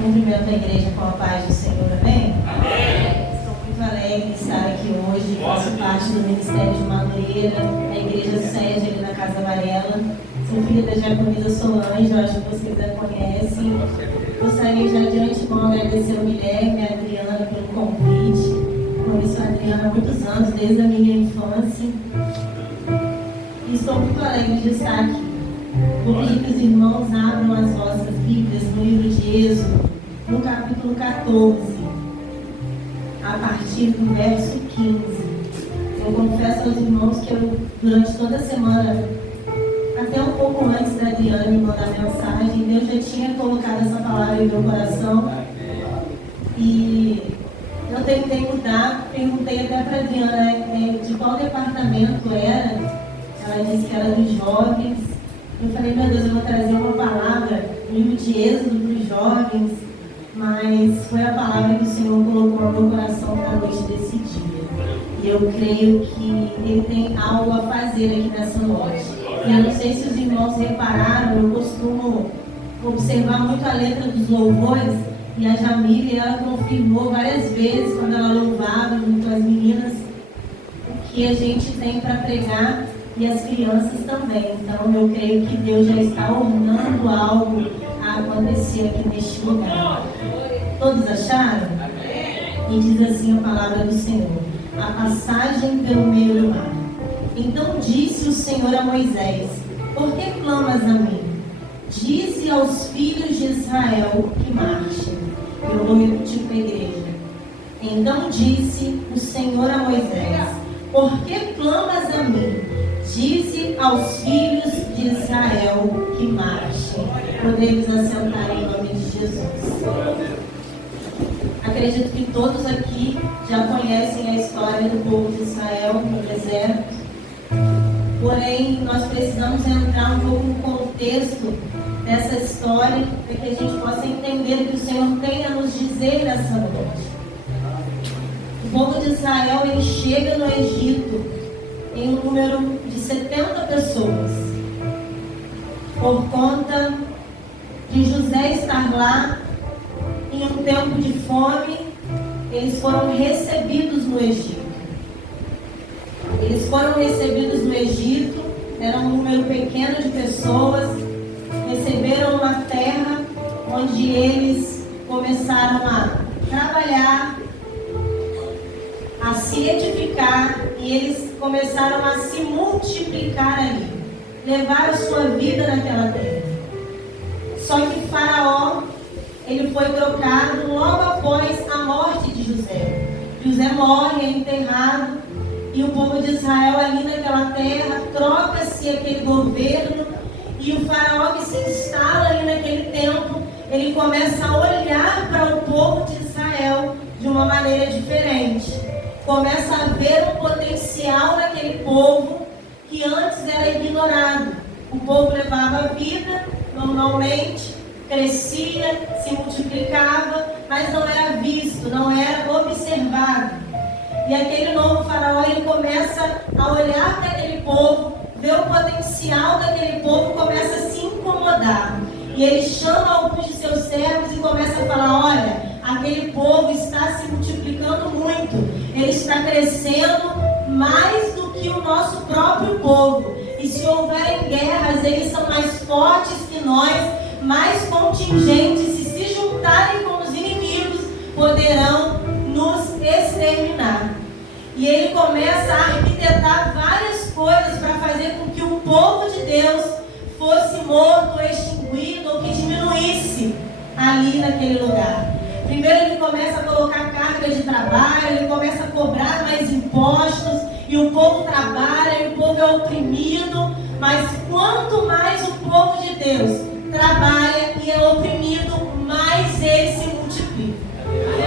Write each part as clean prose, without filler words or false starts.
Cumprimento a igreja com a paz do Senhor, amém? Estou muito alegre de estar aqui hoje, faço parte do Ministério de Madureira, a igreja sede ali na Casa Amarela. Sou filha da diaconisa Solange, eu acho que vocês já conhecem. Gostaria já de antemão agradecer ao Guilherme e a Adriana pelo convite. Conheço a Adriana há muitos anos, desde a minha infância. E estou muito alegre de estar aqui. Vou pedir que os irmãos abram as vossas Bíblias no livro de Êxodo, no capítulo 14, a partir do verso 15. Eu confesso aos irmãos que eu, durante toda a semana, até um pouco antes da Adriana me mandar mensagem, Deus já tinha colocado essa palavra em meu coração. E eu tentei mudar, perguntei até para a Adriana de qual departamento era. Ela disse que era dos jovens. Eu falei, meu Deus, eu vou trazer uma palavra, livro de Êxodo para os jovens, mas foi a palavra que o Senhor colocou no meu coração para a noite desse dia. E eu creio que Ele tem algo a fazer aqui nessa noite. E eu não sei se os irmãos repararam, eu costumo observar muito a letra dos louvores, e a Jamile, ela confirmou várias vezes, quando ela louvava junto às meninas, o que a gente tem para pregar. E as crianças também. Então eu creio que Deus já está ornando algo a acontecer aqui neste lugar. Todos acharam? E diz assim a palavra do Senhor: a passagem pelo meio do mar. Então disse o Senhor a Moisés: por que clamas a mim? Dize aos filhos de Israel que marchem. Eu vou repetir para a igreja. Então disse o Senhor a Moisés: por que clamas a mim? Dize aos filhos de Israel que marchem. Podemos assentar em nome de Jesus. Acredito que todos aqui já conhecem a história do povo de Israel no deserto. Porém, nós precisamos entrar um pouco no contexto dessa história para que a gente possa entender o que o Senhor tem a nos dizer nessa noite. O povo de Israel, ele chega no Egito em um número de 70 pessoas, por conta de José estar lá em um tempo de fome. Eles foram recebidos no Egito. Eles foram recebidos no Egito, era um número pequeno de pessoas, receberam uma terra onde eles começaram a trabalhar, a se edificar, e eles começaram a se multiplicar ali, levar a sua vida naquela terra. Só que Faraó, ele foi trocado logo após a morte de José. José morre, é enterrado, e o povo de Israel ali naquela terra, troca-se aquele governo, e o Faraó que se instala ali naquele tempo, ele começa a olhar para o povo de Israel de uma maneira diferente. Começa a ver um potencial naquele povo que antes era ignorado. O povo levava a vida normalmente, crescia, se multiplicava, mas não era visto, não era observado. E aquele novo faraó, ele começa a olhar para aquele povo, ver o potencial daquele povo, começa a se incomodar. E ele chama alguns de seus servos e começa a falar: olha, aquele povo está se multiplicando muito, ele está crescendo mais do que o nosso próprio povo. E se houverem guerras, eles são mais fortes que nós, mais contingentes. E se juntarem com os inimigos, poderão nos exterminar. E ele começa a arquitetar várias coisas para fazer com que o povo de Deus fosse morto, extinguido, ou que diminuísse ali naquele lugar. Primeiro ele começa a colocar carga de trabalho, ele começa a cobrar mais impostos, e o povo trabalha, e o povo é oprimido. Mas quanto mais o povo de Deus trabalha e é oprimido, mais ele se multiplica.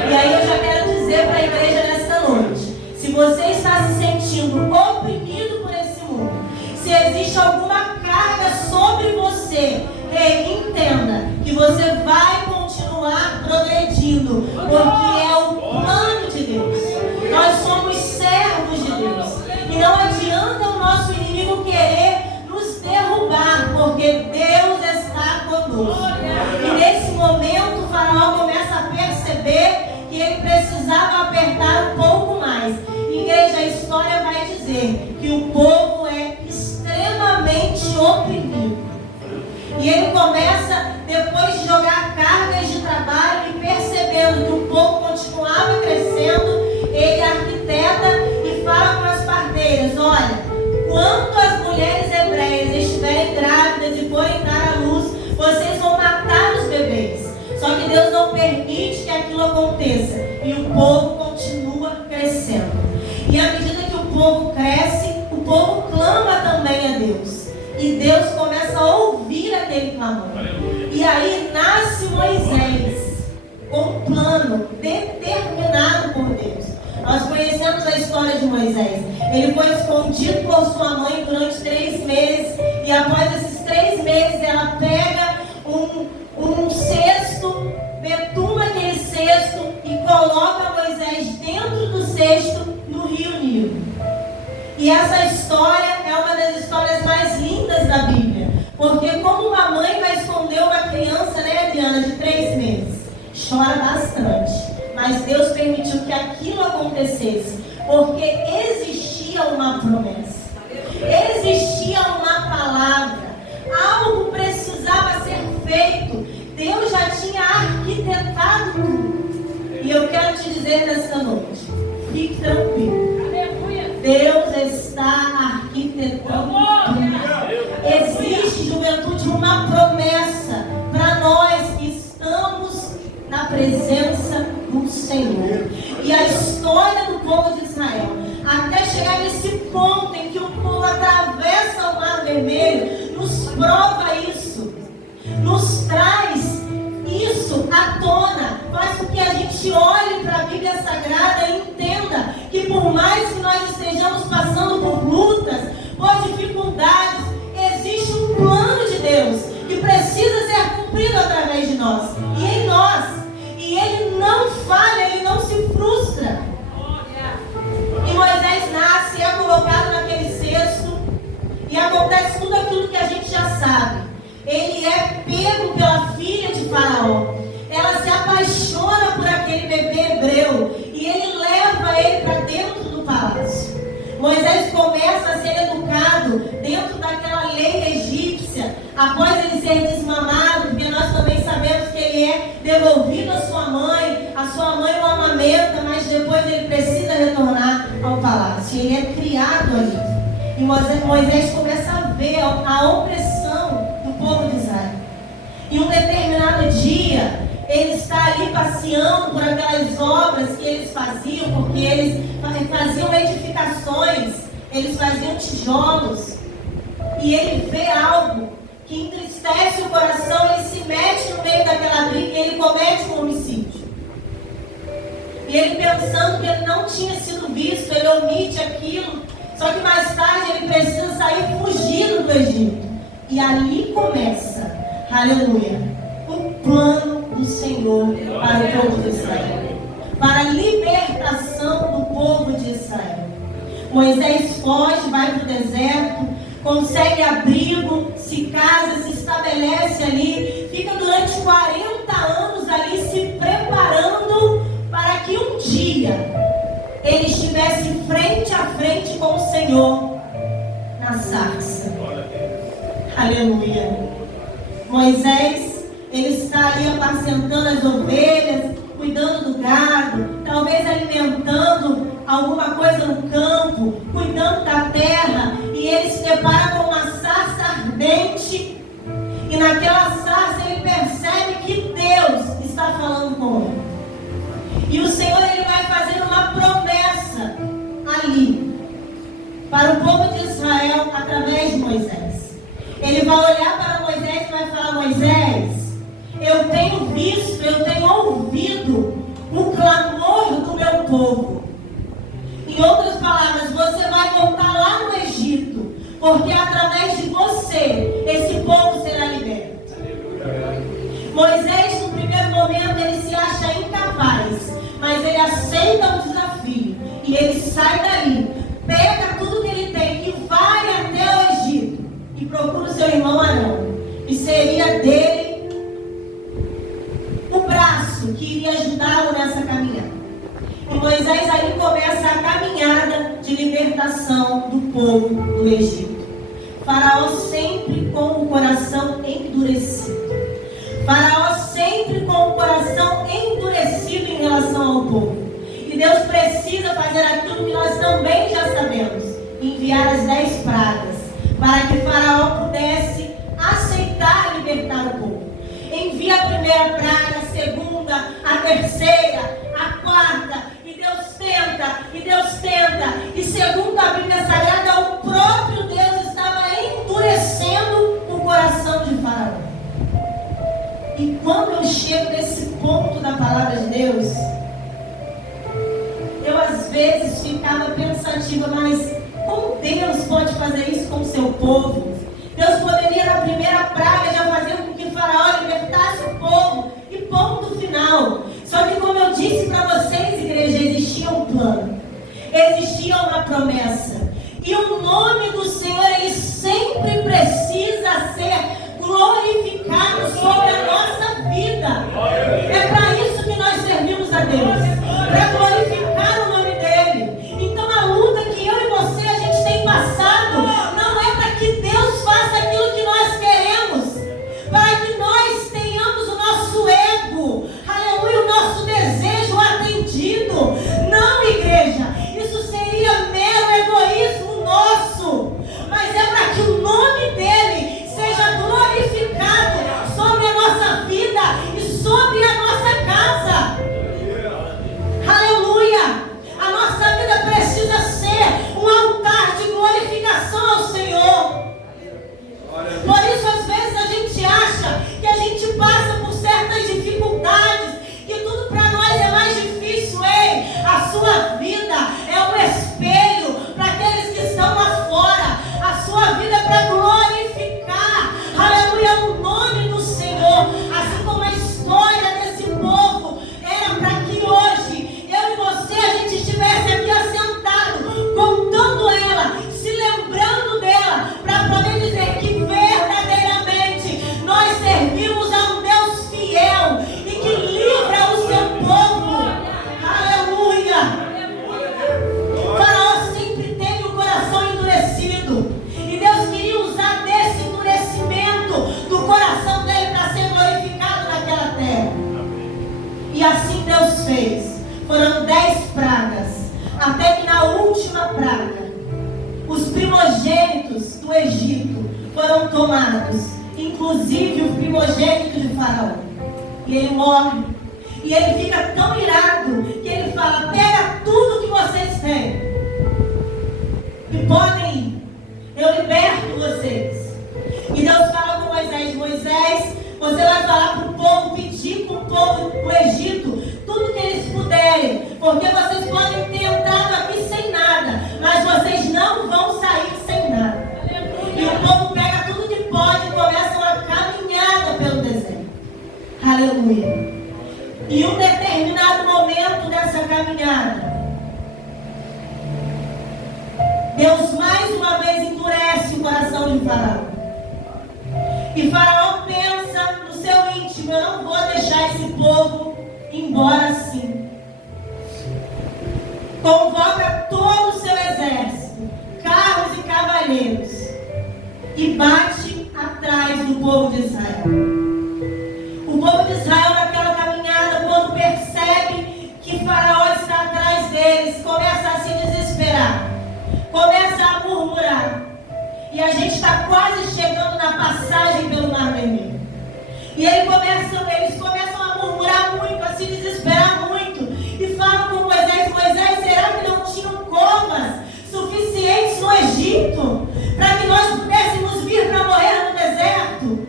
E aí eu já quero dizer para a igreja nesta noite: se você está se sentindo oprimido por esse mundo, se existe alguma carga sobre você, entenda que você vai continuar progredindo, porque é o plano de Deus. Nós somos servos de Deus, e não adianta o nosso inimigo querer nos derrubar, porque Deus está conosco. E nesse momento o faraó o povo é extremamente oprimido. E ele começa, depois de jogar cargas de trabalho e percebendo que o povo continuava crescendo, ele arquiteta e fala com as parteiras: olha, quando as mulheres hebreias estiverem grávidas e forem dar à luz, vocês vão matar os bebês. Só que Deus não permite que aquilo aconteça. E o povo continua crescendo. E à medida que o povo cresce, o povo clama também a Deus. E Deus começa a ouvir aquele clamor. E aí nasce Moisés, com um plano determinado por Deus. Nós conhecemos a história de Moisés. Ele foi escondido por sua mãe durante 3 meses. E após esses 3 meses, ela pega um cesto, betuma aquele cesto e coloca Moisés dentro do cesto no rio Nilo. E essa história é uma das histórias mais lindas da Bíblia. Porque como uma mãe vai esconder uma criança, né, Adriana, de 3 meses? Chora bastante. Mas Deus permitiu que aquilo acontecesse. Porque existia uma promessa. Existia uma palavra. Algo precisava ser feito. Deus já tinha arquitetado tudo. E eu quero te dizer nesta noite: fique tranquilo. Deus está arquitetando tudo. Existe, juventude, uma promessa para nós que estamos na presença do Senhor. E a história do povo de Israel, até chegar nesse ponto em que o povo atravessa o Mar Vermelho, nos prova isso, nos traz isso à tona, faz com que a gente olhe para a Bíblia Sagrada e entenda que por mais que nós estejamos passando por lutas, por dificuldades, existe um plano de Deus que precisa ser cumprido através de nós e em nós. E Ele não falha, Ele não se frustra. E Moisés nasce, é colocado naquele cesto e acontece tudo aquilo que a gente já sabe. Ele é pego pela filha de Faraó. Ela se apaixona por aquele bebê hebreu e ele leva ele para dentro do palácio. Moisés começa a ser educado dentro daquela lei egípcia. Após ele ser desmamado, porque nós também sabemos que ele é devolvido à sua mãe o amamenta, mas depois ele precisa retornar ao palácio. Ele é criado ali. E Moisés começa a ver a opressão do povo de Israel. E um determinado dia, ele está ali passeando por aquelas obras que eles faziam, porque eles faziam edificações, eles faziam tijolos. E ele vê algo que entristece o coração, ele se mete no meio daquela briga e ele comete um homicídio. E ele, pensando que ele não tinha sido visto, ele omite aquilo. Só que mais tarde ele precisa sair fugindo do Egito. E ali começa, aleluia, o plano do Senhor para o povo de Israel, para a libertação do povo de Israel. Moisés foge, vai para o deserto, consegue abrigo, se casa, se estabelece ali, fica durante 40 anos ali se preparando para que um dia ele estivesse frente a frente com o Senhor na sarça. Aleluia. Moisés, ele está ali apacentando as ovelhas, cuidando do gado, talvez alimentando alguma coisa no campo, cuidando da terra, e ele se depara com uma sarça ardente, e naquela sarça ele percebe que Deus está falando com ele. E o Senhor, ele vai fazer uma promessa ali para o povo de Israel através de Moisés. Ele vai olhar para Moisés e vai falar: Moisés, eu tenho visto, eu tenho ouvido o clamor do meu povo. Em outras palavras, você vai voltar lá no Egito, porque através de você, esse povo será liberto. Moisés, no primeiro momento, ele se acha incapaz, mas ele aceita o desafio, e ele sai dali, pega tudo que ele tem e vai até o Egito, e procura o seu irmão Arão, e seria dele o braço que iria ajudá-lo nessa caminhada. E Moisés aí começa a caminhada de de libertação do povo do Egito. Faraó sempre com o coração endurecido. Faraó sempre com o coração endurecido em relação ao povo. E Deus precisa fazer aquilo que nós também já sabemos: enviar as 10 pragas, para que Faraó pudesse aceitar libertar o povo. Envia a primeira praga, a segunda, a terceira, a quarta, e Deus tenta, e segundo a Bíblia Sagrada, o próprio Deus estava endurecendo o coração de Faraó. E quando eu chego nesse ponto da palavra de Deus, eu às vezes ficava pensativa, mas como Deus pode fazer isso com o seu povo? Deus poderia na primeira praga já fazer com que Faraó libertasse o povo e ponto final. Só que como eu disse para vocês, igreja, existia um plano, existia uma promessa. E o nome do Senhor, ele sempre precisa ser glorificado sobre a nossa vida. É para isso que nós servimos a Deus, para glorificar o nome dele. Então a luta que eu e você a gente tem passado não é para que Deus faça aquilo que nós queremos, para que nós tenhamos o nosso ego, aleluia, o nosso desejo atendido. Não, igreja, isso seria mero egoísmo nosso, mas é para que o nome dele seja glorificado sobre a nossa vida e sobre a nossa casa. Aleluia! A nossa vida precisa ser um altar de glorificação ao Senhor. Por isso, às vezes, a gente acha que a gente passa por certas dificuldades, que tudo para nós é mais difícil. Ei, a sua vida é um espelho para aqueles que estão lá fora. A sua vida é para glorificar, aleluia, o nome do Senhor. Assim como a história desse povo era para que hoje eu e você a gente estivesse aqui assentado, contando ela, se lembrando dela, para poder dizer que verdadeiramente nós servimos a um Deus fiel e que livra o seu povo. Aleluia! Faraó sempre teve o coração endurecido, e Deus queria usar desse endurecimento do coração dele para ser glorificado naquela terra. E assim Deus fez. Foram 10 pragas, até que na última praga, os primogênitos do Egito foram tomados, inclusive o primogênito de Faraó. E ele morre. E ele fica tão irado que ele fala: pega tudo que vocês têm e podem ir, eu liberto vocês. E Deus fala com Moisés: Moisés, você vai falar para o povo, pedir para o povo do Egito tudo que eles puderem, porque vocês podem ter entrado aqui sem nada, mas vocês não vão sair sem nada. E o povo pega tudo que pode e começa uma caminhada pelo deserto. Aleluia. E um determinado momento dessa caminhada, Deus mais uma vez endurece o coração de Faraó. E Faraó pensa no seu íntimo: eu não vou deixar esse povo embora assim. Convoca todo o seu exército, carros e cavaleiros, e bate atrás do povo de Israel. O povo de Israel, naquela caminhada, quando percebe que Faraó está atrás deles, começa a se desesperar, começa a murmurar. E a gente está quase chegando na passagem pelo Mar Vermelho. E eles começam a murmurar muito, a se desesperar muito, e falam com Moisés: Moisés, será que não tinham covas suficientes no Egito para que nós pudéssemos vir para morrer no deserto?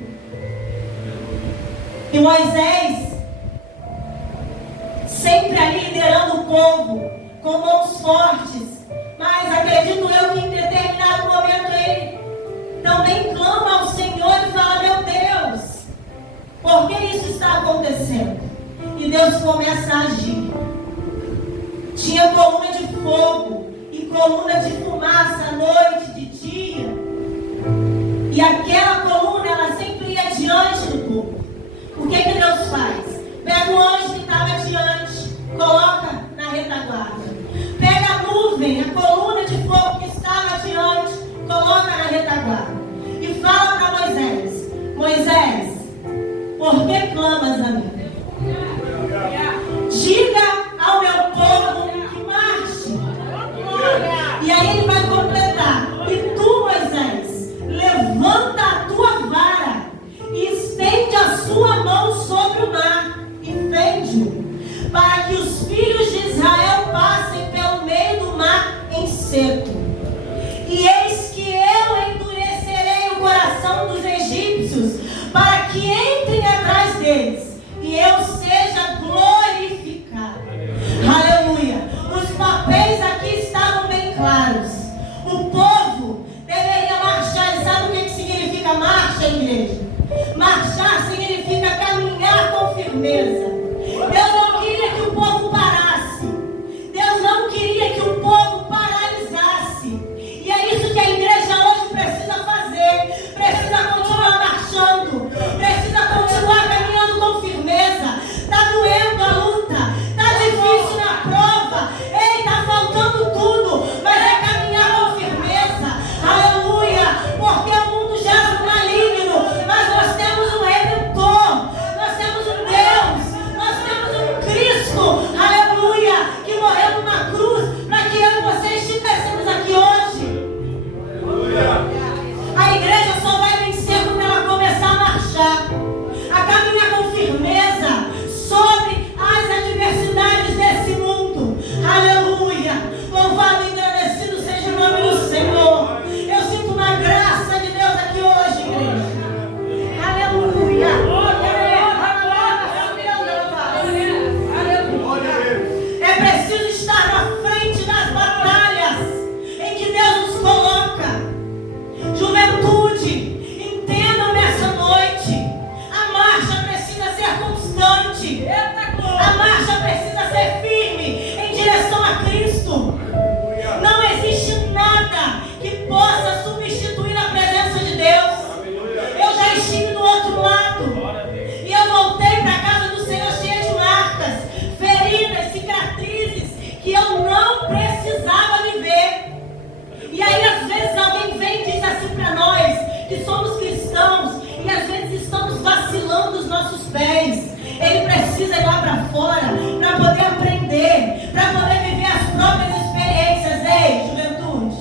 E Moisés, sempre ali liderando o povo, com mãos fortes, mas acredito eu que em determinado momento ele também clama ao Senhor e fala: meu Deus, por que isso está acontecendo? E Deus começa a agir. Tinha coluna de fogo e coluna de fumaça à noite, de dia. E aquela coluna, ela sempre ia diante do povo. O que Deus faz? Pega o anjo que estava diante, coloca na retaguarda. Pega a nuvem, a coluna de dilúvio, para que os filhos de Israel passem pelo meio do mar em seco. E eis que eu endurecerei o coração dos egípcios, para que entrem atrás deles, e eu seja glorificado. Aleluia. Os papéis aqui estavam bem claros. O povo deveria marchar. E sabe o que significa marcha, igreja? Marchar significa caminhar com firmeza. Deus não queria que o povo parasse. Deus não queria que o povo paralisasse. E é isso que a igreja hoje precisa fazer. Precisa continuar marchando. Precisa continuar caminhando com firmeza. Está doendo a luta. Está difícil na prova. Ei, está faltando tudo. Mas é caminhar com firmeza. Aleluia. Porque o mundo já é maligno. Mas nós temos um Redentor. Nós temos um Deus. Nós temos um Cristo. Aleluia. Que morreu numa cruz para que eu e você estivéssemos aqui hoje. A igreja só vai vencer quando ela começar a marchar, a caminhar com firmeza sobre as adversidades desse mundo. Aleluia. Louvado e agradecido seja o nome do Senhor. Eu sinto uma graça de Deus aqui hoje, igreja. Aleluia. É preciso estar na frente das batalhas em que Deus nos coloca. Juventude, entendam nessa noite, a marcha precisa ser constante, a marcha precisa ser firme em direção a Cristo. Não existe nada que possa substituir a presença de Deus. Eu já estive do outro lado e eu voltei para a casa do Senhor cheia de marcas, feridas, cicatrizes que eu não precisava viver. E aí às vezes alguém vem e diz assim para nós, que somos cristãos, e às vezes estamos vacilando os nossos pés. Ele precisa ir lá para fora, para poder aprender, para poder viver as próprias experiências. Ei, juventude,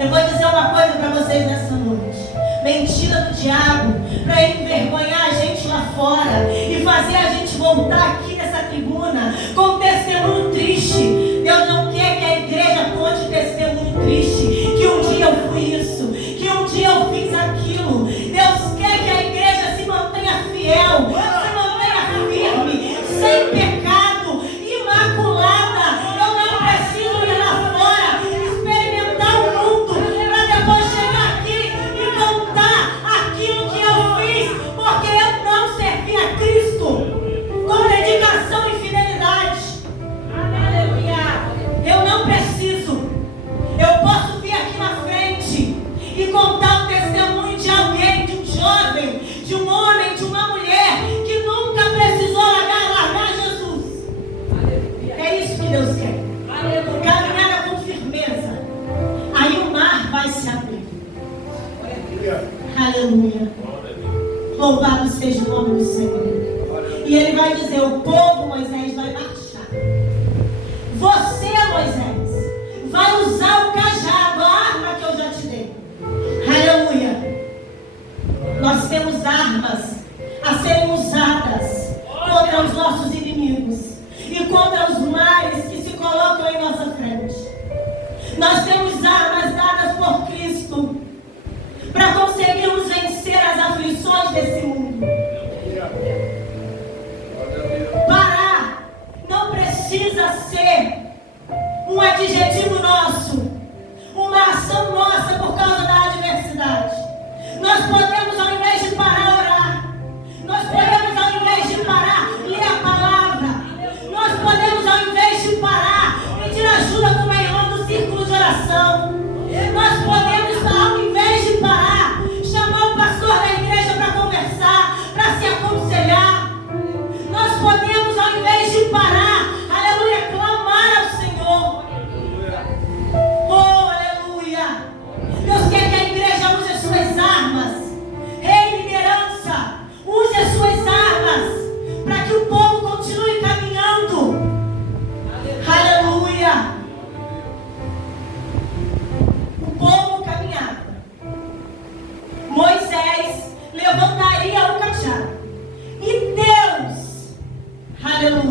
eu vou dizer uma coisa para vocês nessa noite. Mentira do diabo, para ele envergonhar a gente lá fora, e fazer a gente voltar aqui nessa tribuna com um testemunho triste. Deus não quer que a igreja conte testemunho triste, que um dia eu fui isso, que um dia eu fiz aquilo. Deus quer que a igreja se mantenha fiel, se mantenha firme, sem pecado, imaculada. Eu não preciso ir lá fora, experimentar o mundo, para depois chegar aqui e contar aquilo que eu fiz, porque eu não servi a Cristo com dedicação e fidelidade. Eu não preciso. Eu posso vir aqui na frente e contar o testemunho de alguém, de um jovem, de um homem, de uma mulher que nunca precisou largar Jesus. É isso que Deus quer. Caminhada com firmeza. Aí o mar vai se abrir. Aleluia. Louvado seja o nome do Senhor. E ele vai dizer: o povo, Moisés, vai marchar. Você, Moisés, vai usar o cajado, a arma que eu já te dei. Aleluia. Nós temos armas a serem usadas contra os nossos inimigos e contra os males que se colocam em nossa frente. Nós temos armas dadas por Cristo para conseguirmos vencer as aflições desse mundo.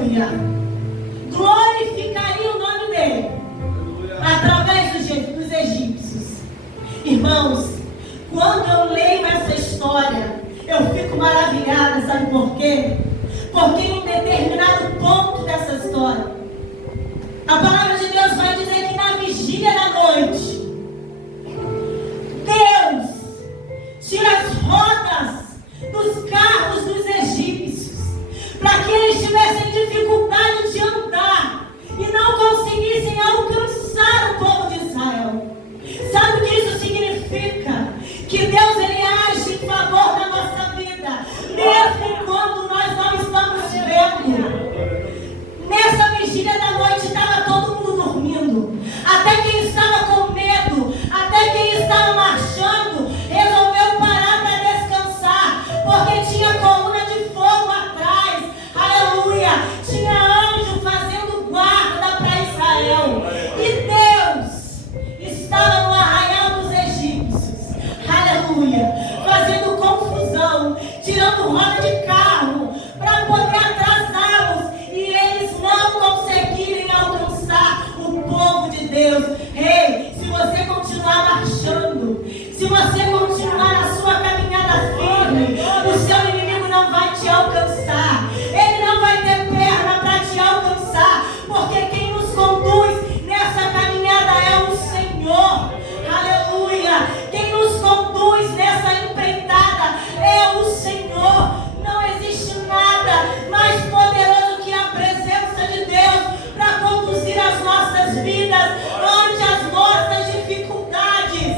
aleluia, glorificaria o nome dele através dos egípcios. Irmãos, quando eu leio essa história, eu fico maravilhada, sabe por quê? Porque em um determinado ponto dessa história, a palavra de Deus vai dizer que na vigília da noite, Deus tira as rodas dos carros dos egípcios, para que eles tivessem dificuldade de andar e não conseguissem alcançar o povo de Israel. Sabe o que isso significa? Que Deus, ele age em favor da nossa vida, mesmo quando nós não estamos vendo. Nessa vigília da noite estava todo mundo dormindo. Até quem estava com medo, até quem estava marchando, resolveu parar para descansar, porque tinha coluna de fogo atrás. Aleluia! Tinha anjo fazendo guarda para Israel. E Deus estava no arraial dos egípcios. Aleluia! Fazendo confusão, tirando roda de carro para poder atrasá-los e eles não conseguirem alcançar o povo de Deus. Ei, se você continuar marchando, se você continuar na sua caminhada firme, o seu inimigo não vai te alcançar. Ele não vai ter perna para te alcançar, porque quem nos conduz nessa caminhada é o Senhor. Aleluia! Quem nos conduz nessa empreitada é o Senhor. Não existe nada mais poderoso que a presença de Deus para conduzir as nossas vidas ante as nossas dificuldades.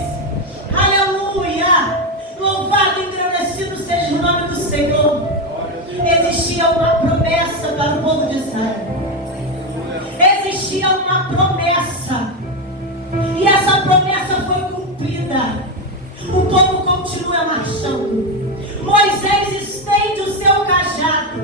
Aleluia! Louvado e engrandecido seja o nome do Senhor. Existia uma promessa para o povo de Israel. Existia uma promessa. E essa promessa foi cumprida. O povo continua marchando. Moisés estende o seu cajado.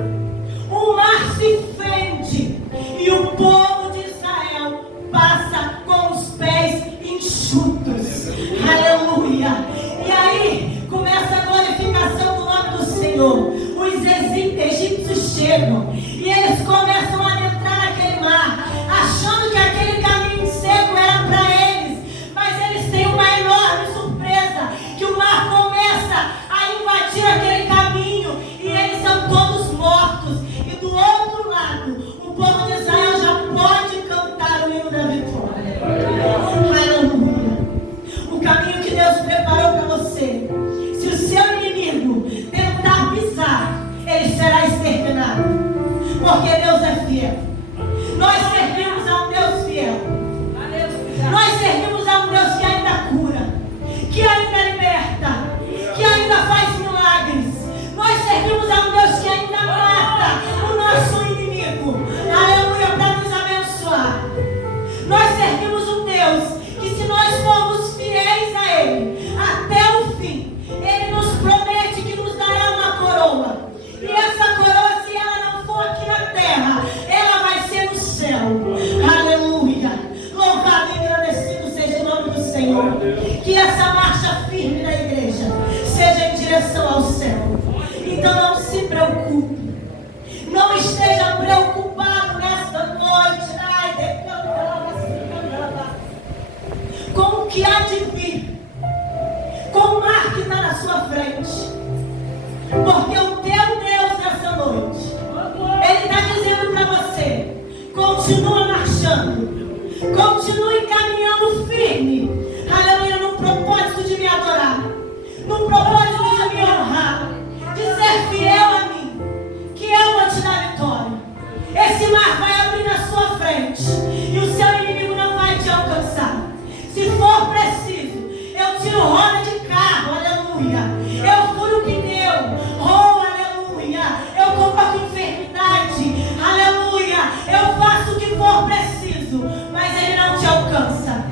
O mar se fende. E o povo de Israel passa com os pés enxutos. Aleluia! E aí começa a glorificação do nome do Senhor. Os egípcios chegam e eles começam a adentrar naquele mar, achando que aquele caminho seco era para eles. Mas eles têm uma enorme surpresa, que o mar começa a invadir aquele caminho e eles são todos mortos. E do outro lado, o povo de Israel já pode cantar o hino da vitória. Aleluia! O caminho que Deus preparou para você, se o seu inimigo tentar pisar, ele será exterminado, porque Deus é fiel. Nós servimos a um Deus fiel. Nós servimos a um Deus que ainda cura, que ainda liberta, que ainda faz milagres. Nós servimos a um Deus que ainda mata o nosso inimigo. Aleluia, para nos abençoar. Nós servimos um Deus que, se nós formos fiéis a Ele até o fim, Ele nos promete que nos dará uma coroa. E essa coroa, se ela não for aqui na terra, ela vai ser no céu. Aleluia! Louvado e agradecido seja o nome do Senhor. Que essa marcha firme da igreja seja em direção ao céu. Então não se preocupe. Não esteja preocupado nesta noite. Com o que há de vir. Com o mar que está na sua frente. Porque o teu Deus nessa noite, Ele está dizendo para você: continua marchando, continue caminhando firme, aleluia, no propósito de me adorar, no propósito de me honrar, de ser fiel a mim, que eu vou te dar vitória. Esse mar vai abrir na sua frente e o seu inimigo não vai te alcançar. Se for preciso, eu tiro roda de carro, aleluia. Eu furo pneu, oh, aleluia. Eu coloco enfermidade, aleluia. Eu faço o que for preciso, mas ele não te alcança.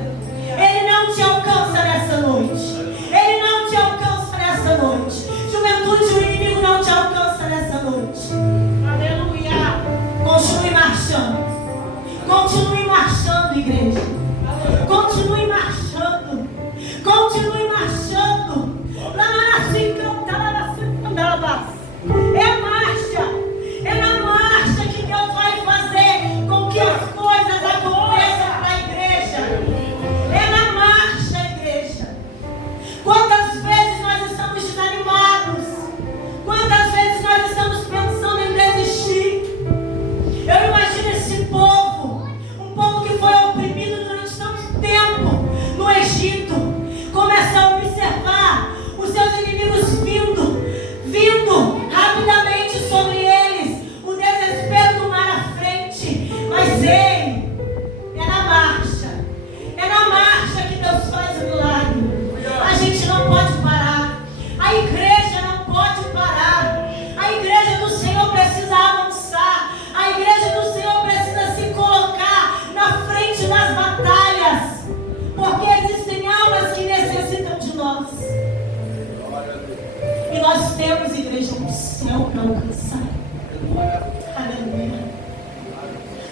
Ele não te alcança nessa noite. Ele não te alcança nessa noite. Juventude, o inimigo não te alcança nessa noite. Aleluia. Continue marchando. Continue marchando, igreja. Continue marchando. Continue marchando. É marcha. É na marcha que Deus vai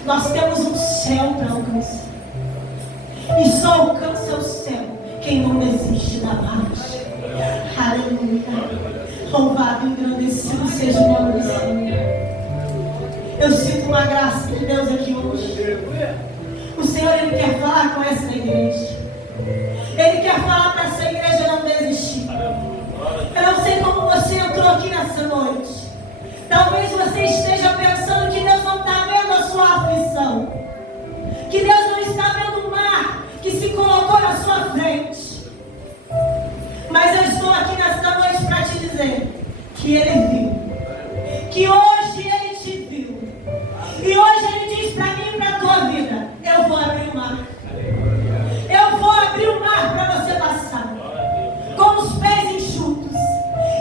Nós temos um céu para alcançar. E só alcança o céu quem não desiste da marcha. Aleluia. Louvado e engrandecido seja o nome do Senhor. Eu sinto uma graça de Deus aqui hoje. O Senhor, Ele quer falar com essa igreja. Ele quer falar para essa igreja não desistir. Eu não sei como você entrou aqui nessa noite. Talvez você esteja pensando que Deus não está vendo a sua aflição, que Deus não está vendo o mar que se colocou na sua frente. Mas eu estou aqui nesta noite para te dizer que Ele viu, que hoje Ele te viu, e hoje Ele diz para mim e para a tua vida: eu vou abrir o mar. Eu vou abrir o mar para você passar com os pés enxutos.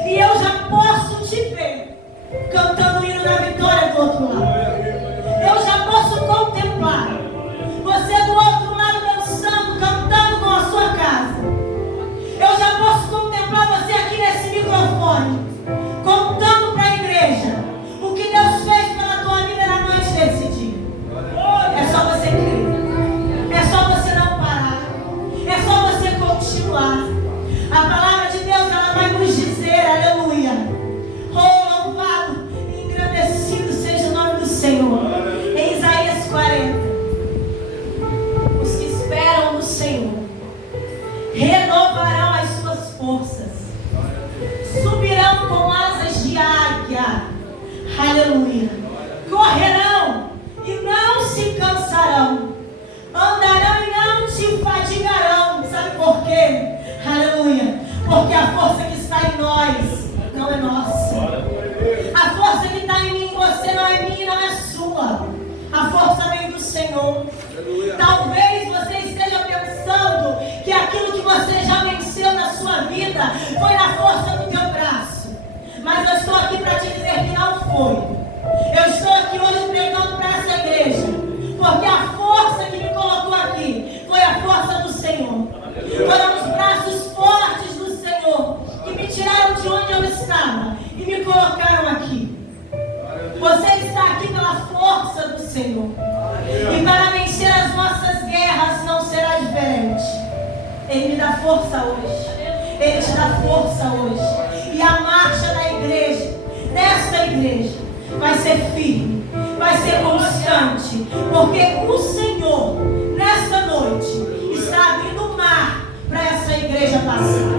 E eu já posso te ver cantando o hino da vitória do outro lado. Eu já posso contemplar você do outro lado dançando, cantando com a sua casa. Eu já posso contemplar você aqui nesse microfone, contando para a igreja o que Deus fez pela tua vida na noite desse dia. É só você crer. É só você não parar. É só você continuar. A palavra de Deus, ela vai nos dizer, aleluia. Oh, louvado e engrandecido seja o nome do Senhor. Em Isaías 40. Os que esperam no Senhor renovarão as suas forças. Subirão com asas de águia. Aleluia. Correrão e não se cansarão. Andarão e não te fadigarão. Sabe por quê? Aleluia. Porque a força que está em nós não é nossa. A força que está em mim, você não é minha, não é sua. A força vem do Senhor. Talvez você esteja pensando que aquilo que você já venceu na sua vida foi na força do teu braço. Mas eu estou aqui para te dizer que não foi. Eu estou aqui hoje pregando para essa igreja, porque a força que me colocou aqui foi a força do Senhor. Foram os braços fortes do Senhor que me tiraram de onde eu estava e me colocaram aqui. Você está aqui pela força do Senhor. E para vencer as nossas guerras não será diferente. Ele me dá força hoje. Ele te dá força hoje. E a marcha da igreja, desta igreja, vai ser firme, vai ser constante, porque o Senhor, nesta noite, está abrindo o mar para essa igreja passar.